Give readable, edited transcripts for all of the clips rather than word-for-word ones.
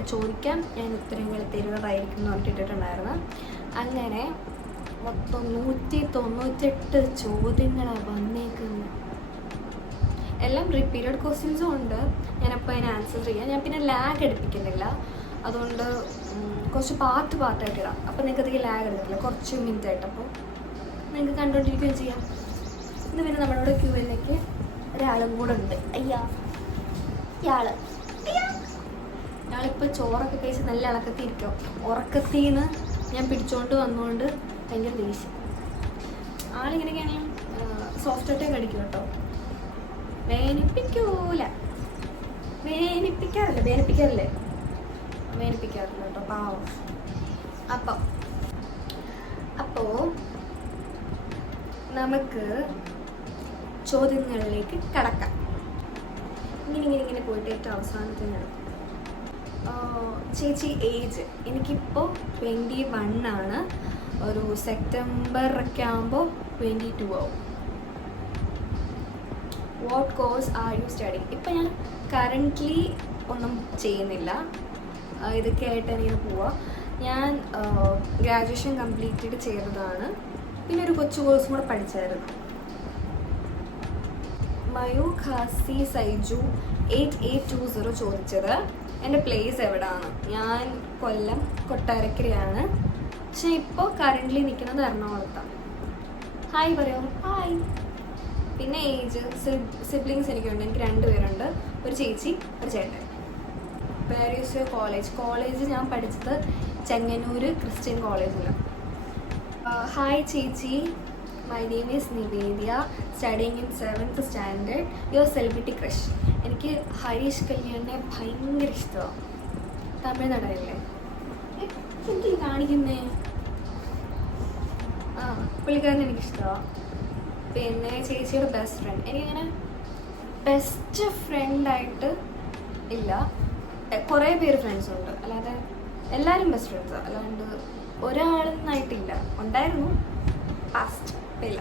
ചോദ്യങ്ങളൊക്കെ ചോദിക്കാം, ഞാൻ ഉത്തരങ്ങൾ തരുന്നതായിരിക്കും എന്ന് പറഞ്ഞിട്ടിട്ടുണ്ടായിരുന്നു. അങ്ങനെ മൊത്തം 198 ചോദ്യങ്ങളാണ് വന്നേക്കുന്നത്. എല്ലാം റിപ്പീറ്റഡ് ക്വസ്റ്റ്യൻസും ഉണ്ട്. ഞാനപ്പോൾ അതിന് ആൻസർ ചെയ്യാം. ഞാൻ പിന്നെ ലാഗ് എടുപ്പിക്കുന്നില്ല, അതുകൊണ്ട് കുറച്ച് പാർട്ടായിട്ട് ഇടാം. അപ്പോൾ നിങ്ങൾക്ക് അധികം ലാഗ് എടുക്കില്ല, കുറച്ച് മിനിറ്റ് ആയിട്ട്. അപ്പോൾ നിങ്ങൾക്ക് കണ്ടുകൊണ്ടിരിക്കുകയും ചെയ്യാം. ഇന്ന് പിന്നെ നമ്മുടെ ക്യൂവിലേക്ക് ഒരാളും കൂടെ ഉണ്ട്. ഇയാളിപ്പോൾ ചോറൊക്കെ കഴിച്ച് നല്ല ഇളക്കത്തിരിക്കും. ഉറക്കത്തിൽ നിന്ന് ഞാൻ പിടിച്ചോണ്ട് വന്നുകൊണ്ട് ഭയങ്കര ദേഷ്യം. ആളിങ്ങനെയൊക്കെയാണെങ്കിൽ സോഫ്റ്റ് കടിക്കും കേട്ടോ. വേനിപ്പിക്കാറില്ല കേട്ടോ, പാവം. അപ്പോൾ നമുക്ക് ചോദ്യങ്ങളിലേക്ക് കടക്കാം. ഇങ്ങനെ പോയിട്ട് ഏറ്റവും അവസാനത്തെ ഞാൻ ചേച്ചി ഏജ് എനിക്കിപ്പോൾ 21 ആണ്. ഒരു സെപ്റ്റംബർ ഒക്കെ ആകുമ്പോൾ 22 ആവും. What course are you studying? ഇപ്പം ഞാൻ കറൻ്റ്ലി ഒന്നും ചെയ്യുന്നില്ല, ഇതൊക്കെ ആയിട്ട് എനിക്ക് പോവാം. ഞാൻ ഗ്രാജുവേഷൻ കംപ്ലീറ്റഡ് ചെയ്തതാണ്. പിന്നെ ഒരു കൊച്ചു കോഴ്സും കൂടെ പഠിച്ചായിരുന്നു. മയു ഖാസി സൈജു 8820 ചോദിച്ചത് എൻ്റെ പ്ലേസ് എവിടെയാണ്. ഞാൻ കൊല്ലം കൊട്ടാരക്കരയാണ്, പക്ഷെ ഇപ്പോൾ കറൻ്റ്ലി നിൽക്കുന്നത് എറണാകുളത്താണ്. ഹായ് പറയോ? ഹായ്. പിന്നെ ഏജ്, സിബ്ലിങ്സ് എനിക്കുണ്ട്. എനിക്ക് 2 പേരുണ്ട്, ഒരു ചേച്ചി ഒരു ചേട്ടൻ. വേർ ഈസ് യുവർ കോളേജ് ഞാൻ പഠിച്ചത് ചെങ്ങന്നൂർ ക്രിസ്ത്യൻ കോളേജിലാണ്. ഹായ് ചേച്ചി, my name is Nivedya, studying in 7th standard. Your celebrity crush? എനിക്ക് ഹരീഷ് കല്യാണിനെ ഭയങ്കര ഇഷ്ടമാണ്. തമിഴ്നാടല്ലേ? എന്തിൽ കാണിക്കുന്നേ? പുള്ളിക്കാരനെ എനിക്കിഷ്ടമാണ്. പിന്നെ ചേച്ചിയുടെ ബെസ്റ്റ് ഫ്രണ്ട്, എനിക്കങ്ങനെ ബെസ്റ്റ് ഫ്രണ്ടായിട്ട് ഇല്ല. കുറേ പേര് ഫ്രണ്ട്സുണ്ട്, അല്ലാതെ എല്ലാവരും ബെസ്റ്റ് ഫ്രണ്ട്സാണ്. അല്ലാണ്ട് ഒരാളെന്നായിട്ടില്ല. ഉണ്ടായിരുന്നു, പാസ്റ്റ് ഇല്ല.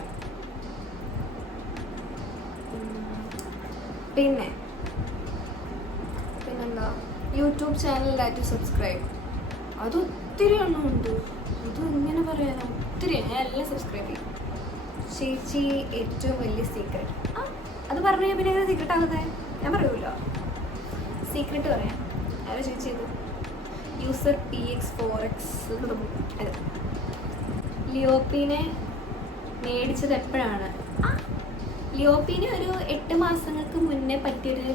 പിന്നെന്താ, YouTube channel that you subscribe? അത് ഒത്തിരി എണ്ണമുണ്ട്. ഇത് ഇങ്ങനെ പറയാനോ, ഒത്തിരി. ഞാൻ എല്ലാം സബ്സ്ക്രൈബ് ചെയ്യും. ചേച്ചി ഏറ്റവും വലിയ സീക്രട്ട്? അത് പറഞ്ഞു കഴിഞ്ഞാൽ പിന്നെ സീക്രട്ട് ആകുന്നത്? ഞാൻ പറയൂല്ലോ, സീക്രട്ട് പറയാം. ആരോ ചോദിച്ചത് യൂസർ PX4X. അത് ലിയോപ്പിനെ മേടിച്ചത് എപ്പോഴാണ്? ലിയോപ്പിനെ ഒരു 8 മാസങ്ങൾക്ക് മുന്നേ പറ്റിയൊരു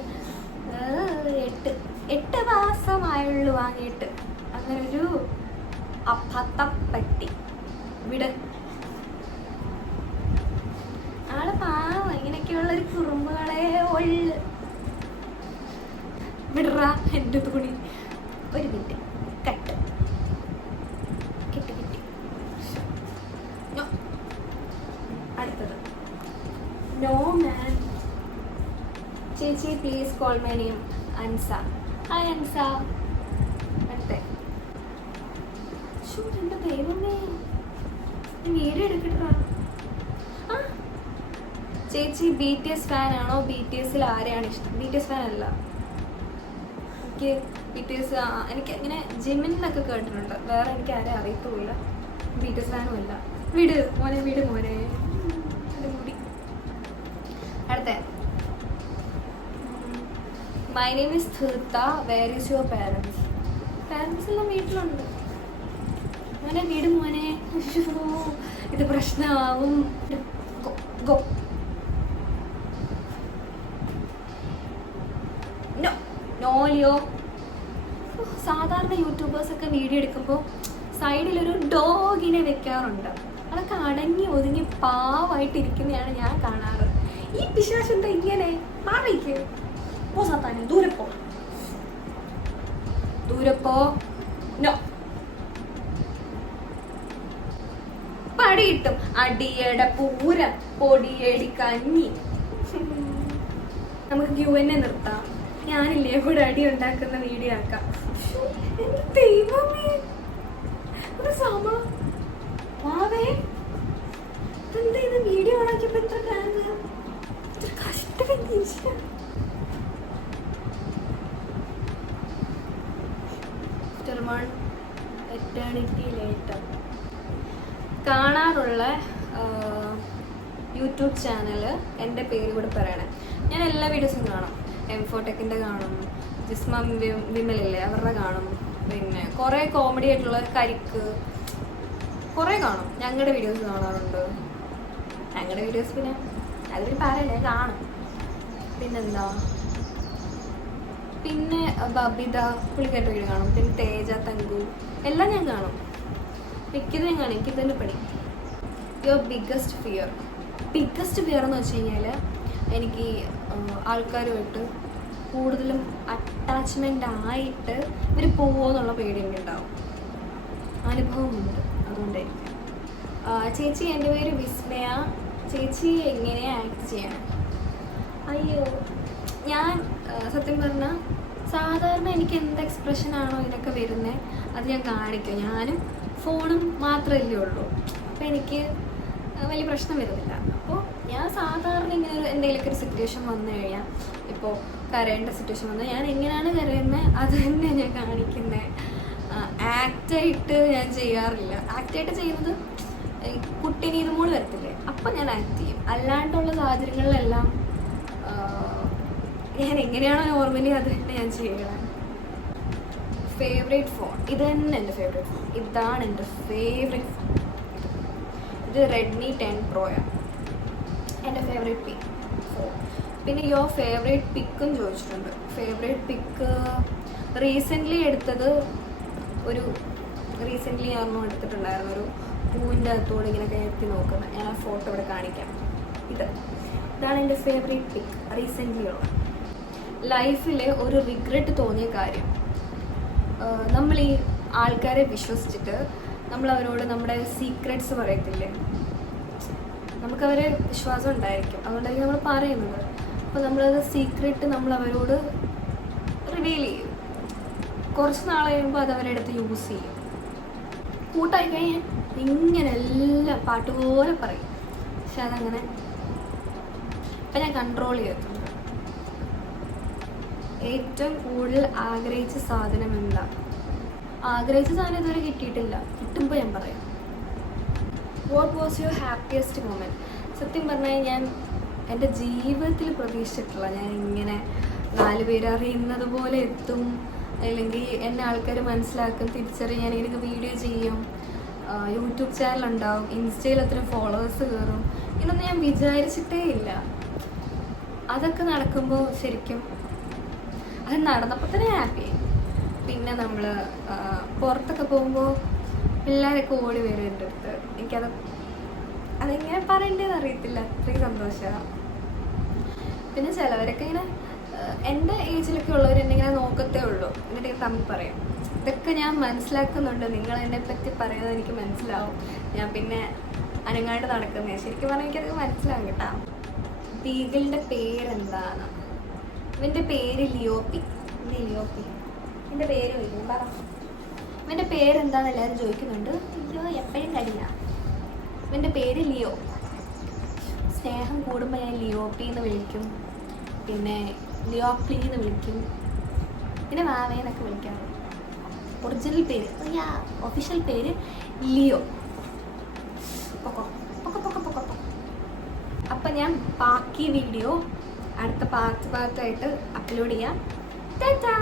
8 മാസമായുള്ളൂ വാങ്ങിയിട്ട്. അങ്ങനെ ഒരു അബദ്ധം പറ്റി. വിട്, ആള് പാവം. ഇങ്ങനെയൊക്കെയുള്ളൊരു കുറുമ്പുകളെ ഉള്ളു. വിടറ എൻ്റെ തുണി. ഒരു മിനിറ്റ്, കിട്ടി. അടുത്തത് നോ മാൻ. ചേച്ചി please call my name Ansa. Hi Ansa. അടുത്തേ, എൻ്റെ ദൈവമേ, വീഡിയോ എടുക്കട്ടാ. ചേച്ചി BTS ഫാനാണോ? BTSൽ ആരെയാണ് ഇഷ്ടം? BTS ഫാൻ അല്ല. എനിക്ക് BTS എനിക്ക് ഇങ്ങനെ ജിമിന്നൊക്കെ കേട്ടിട്ടുണ്ട്, വേറെ എനിക്ക് ആരെയും അറിയത്തുമില്ല. BTS ഫാനും അല്ല. വീട് മോനെ മുടി. അടുത്ത, my name is Dheertha, where is your parents? Parents എല്ലാം വീട്ടിലുണ്ട്. മോനെ വീട് മോനെ. ഇത് പ്രശ്നമാവും. ഗോ. നോലിയോ. സാധാരണ യൂട്യൂബേഴ്സൊക്കെ വീഡിയോ എടുക്കുമ്പോൾ സൈഡിലൊരു ഡോഗിനെ വെക്കാറുണ്ട്. അതൊക്കെ അടങ്ങി ഒതുങ്ങി പാവായിട്ടിരിക്കുന്നതാണ് ഞാൻ കാണാറ്. ഈ പിശാച് എന്താ ഇങ്ങനെ? മാറിക്ക് പോ സാത്താനെ, ദൂരെ പോ. നോ, പടി കിട്ടും. അടിയട പൂരം, പൊടിയടി കഞ്ഞി. നമുക്ക് Q&A നിർത്താം. ഞാനില്ലേ കൂടെ അടി ഉണ്ടാക്കുന്ന വീഡിയോ ആക്കാം. ദൈവമേ, എന്താ ഇത്? വീഡിയോ ഓണാക്കിയപ്പോ എത്ര ടാങ്ക്, ഇത്ര കഷ്ടപ്പെട്ട്. someone eternity later. കാണാറുള്ള യൂട്യൂബ് ചാനൽ എൻ്റെ പേര് കൂടെ പറയണേ. ഞാൻ എല്ലാ വീഡിയോസും കാണും. M4Techൻ്റെ കാണും, ജിസ്മ വിമലില്ലേ അവരുടെ കാണും, പിന്നെ കുറേ കോമഡി ആയിട്ടുള്ള കരിക്ക് കുറേ കാണും. ഞങ്ങളുടെ വീഡിയോസ് കാണാറുണ്ട്. ഞങ്ങളുടെ വീഡിയോസ് പിന്നെ അതിൽ പറയല്ലേ കാണും. പിന്നെന്താ, പിന്നെ ബബിത പുള്ളിക്കാരുടെ വീഡിയോ കാണും. പിന്നെ തേജ, തങ്കു എല്ലാം ഞാൻ കാണും. മിക്കതും ഞാൻ കാണും. എനിക്ക് തന്നെ പണി. യുവർ ബിഗ്ഗസ്റ്റ് ഫിയർ എന്ന് വെച്ച് കഴിഞ്ഞാൽ എനിക്ക് ആൾക്കാരുമായിട്ട് കൂടുതലും അറ്റാച്ച്മെൻ്റ് ആയിട്ട് ഇവർ പോവുമോ എന്നുള്ള പേടി എനിക്കുണ്ടാവും. അനുഭവമുണ്ട്, അതുകൊണ്ടായിരിക്കും. ചേച്ചി, എൻ്റെ പേര് വിസ്മയ. ചേച്ചി എങ്ങനെയാണ് ആക്ട് ചെയ്യണം? അയ്യോ, ഞാൻ സത്യം പറഞ്ഞാൽ സാധാരണ എനിക്ക് എന്ത് എക്സ്പ്രഷനാണോ ഇതിനൊക്കെ വരുന്നത് അത് ഞാൻ കാണിക്കും. ഞാനും ഫോണും മാത്രമല്ലേ ഉള്ളൂ. അപ്പോൾ എനിക്ക് വലിയ പ്രശ്നം വരുന്നില്ല. അപ്പോൾ ഞാൻ സാധാരണ ഇങ്ങനെ എന്തെങ്കിലുമൊക്കെ ഒരു സിറ്റുവേഷൻ വന്നു കഴിഞ്ഞാൽ, ഇപ്പോൾ കരയേണ്ട സിറ്റുവേഷൻ വന്നാൽ ഞാൻ എങ്ങനെയാണ് കരയുന്നത് അത് തന്നെ ഞാൻ കാണിക്കുന്നത്. ആക്റ്റായിട്ട് ഞാൻ ചെയ്യാറില്ല. ആക്റ്റായിട്ട് ചെയ്യുന്നത് കുട്ടീനെ ഇത് മൂട് വരത്തില്ലേ, അപ്പം ഞാൻ ആക്ട് ചെയ്യും. അല്ലാണ്ടുള്ള സാഹചര്യങ്ങളിലെല്ലാം ഞാൻ എങ്ങനെയാണോ നോർമലി അത് തന്നെ ഞാൻ ചെയ്യണം. ഫേവറേറ്റ് ഫോൺ ഇത് തന്നെ എൻ്റെ ഫേവറേറ്റ് ഫോൺ. ഇതാണ് എൻ്റെ ഫേവറേറ്റ് ഫോൺ. ഇത് റെഡ്മി 10 പ്രോയാണ് എൻ്റെ ഫേവറേറ്റ് ഫോൺ. പിന്നെ യുവർ ഫേവറേറ്റ് പിക്കും ചോദിച്ചിട്ടുണ്ട്. ഫേവറേറ്റ് പിക്ക് റീസെൻ്റ്ലി എടുത്തത് റീസെൻ്റ്ലി ഞാൻ എടുത്തിട്ടുണ്ടായിരുന്നു. ഒരു പൂവിൻ്റെ അകത്തോട് ഇങ്ങനെ കയറ്റി നോക്കുന്നത്. ഞാൻ ആ ഫോട്ടോ ഇവിടെ കാണിക്കാം. ഇതാണ് എൻ്റെ ഫേവറേറ്റ് പിക്ക് റീസെൻ്റ്ലി ഉള്ളത്. ലൈഫിൽ ഒരു റിഗ്രറ്റ് തോന്നിയ കാര്യം, നമ്മൾ ഈ ആൾക്കാരെ വിശ്വസിച്ചിട്ട് നമ്മൾ അവരോട് നമ്മുടെ സീക്രട്സ് പറയത്തില്ലേ, നമുക്കവരെ വിശ്വാസം ഉണ്ടായിരിക്കും, അതുകൊണ്ടായിരിക്കും നമ്മൾ പറയുന്നത്. അപ്പോൾ നമ്മളത് സീക്രട്ട് നമ്മൾ അവരോട് റിവീൽ ചെയ്യും. കുറച്ച് നാൾ കഴിയുമ്പോൾ അത് അവരുടെ അടുത്ത് യൂസ് ചെയ്യും. കൂട്ടായി കഴിഞ്ഞാൽ ഇങ്ങനെ എല്ലാം പാട്ടുപോലെ പറയും. പക്ഷെ അതങ്ങനെ ഇപ്പം ഞാൻ കൺട്രോൾ ചെയ്തിട്ടുണ്ട്. ഏറ്റവും കൂടുതൽ ആഗ്രഹിച്ച സാധനം എന്താ? ആഗ്രഹിച്ച സാധനം ഇതുവരെ കിട്ടിയിട്ടില്ല. കിട്ടുമ്പോൾ ഞാൻ പറയാം. What was your happiest moment? സത്യം പറഞ്ഞാൽ ഞാൻ എൻ്റെ ജീവിതത്തിൽ പ്രതീക്ഷിച്ചിട്ടില്ല ഞാൻ ഇങ്ങനെ 4 പേര് അറിയുന്നത് പോലെ എത്തും, അല്ലെങ്കിൽ എന്നെ ആൾക്കാർ മനസ്സിലാക്കും, തിരിച്ചറിയാൻ ഞാനിങ്ങനെ വീഡിയോ ചെയ്യും, യൂട്യൂബ് ചാനലുണ്ടാവും, ഇൻസ്റ്റയിൽ അത്ര ഫോളോവേഴ്സ് കയറും, ഇതൊന്നും ഞാൻ വിചാരിച്ചിട്ടേ ഇല്ല. അതൊക്കെ നടക്കുമ്പോൾ ശരിക്കും അത് നടന്നപ്പോൾ തന്നെ ഹാപ്പിയായി. പിന്നെ നമ്മൾ പുറത്തൊക്കെ പോകുമ്പോൾ എല്ലാവരൊക്കെ ഓടി വരും എൻ്റെ അടുത്ത്. അതെങ്ങനെ പറയേണ്ടതെന്ന് അറിയത്തില്ല, അത്രയും സന്തോഷമാണ്. പിന്നെ ചിലവരൊക്കെ ഇങ്ങനെ എൻ്റെ ഏജിലൊക്കെ ഉള്ളവർ എന്നെ ഇങ്ങനെ നോക്കത്തേ ഉള്ളൂ, എന്നിട്ട് തമ്മിൽ പറയും. ഇതൊക്കെ ഞാൻ മനസ്സിലാക്കുന്നുണ്ട്, നിങ്ങൾ എന്നെ പറ്റി പറയുന്നത് എനിക്ക് മനസ്സിലാവും. ഞാൻ പിന്നെ അനങ്ങാണ്ട് നടക്കുന്നത് ശരിക്കും പറഞ്ഞാൽ എനിക്കത് മനസ്സിലാവും കേട്ടോ. ബീഗിളിൻ്റെ പേരെന്താണ്? ഇവൻ്റെ പേര് ലിയോപ്പി. എൻ്റെ പേര് ചോദിക്കുന്നു, പറ. ഇവൻ്റെ പേരെന്താണെന്ന് എല്ലാവരും ചോദിക്കുന്നുണ്ട്. അയ്യോ, എപ്പോഴും കഴിയില്ല. ഇവൻ്റെ പേര് ലിയോ. സ്നേഹം കൂടുമ്പോൾ ഞാൻ ലിയോപ്പി എന്ന് വിളിക്കും, പിന്നെ ലിയോപ്ലി എന്ന് വിളിക്കും, പിന്നെ വാവേന്നൊക്കെ വിളിക്കാറുണ്ട്. ഒറിജിനൽ പേര്, ഒഫീഷ്യൽ പേര് ലിയോ. അപ്പം ഞാൻ ബാക്കി വീഡിയോ അടുത്ത പാർട്ടായിട്ട് അപ്ലോഡ് ചെയ്യാം. ടാറ്റാ.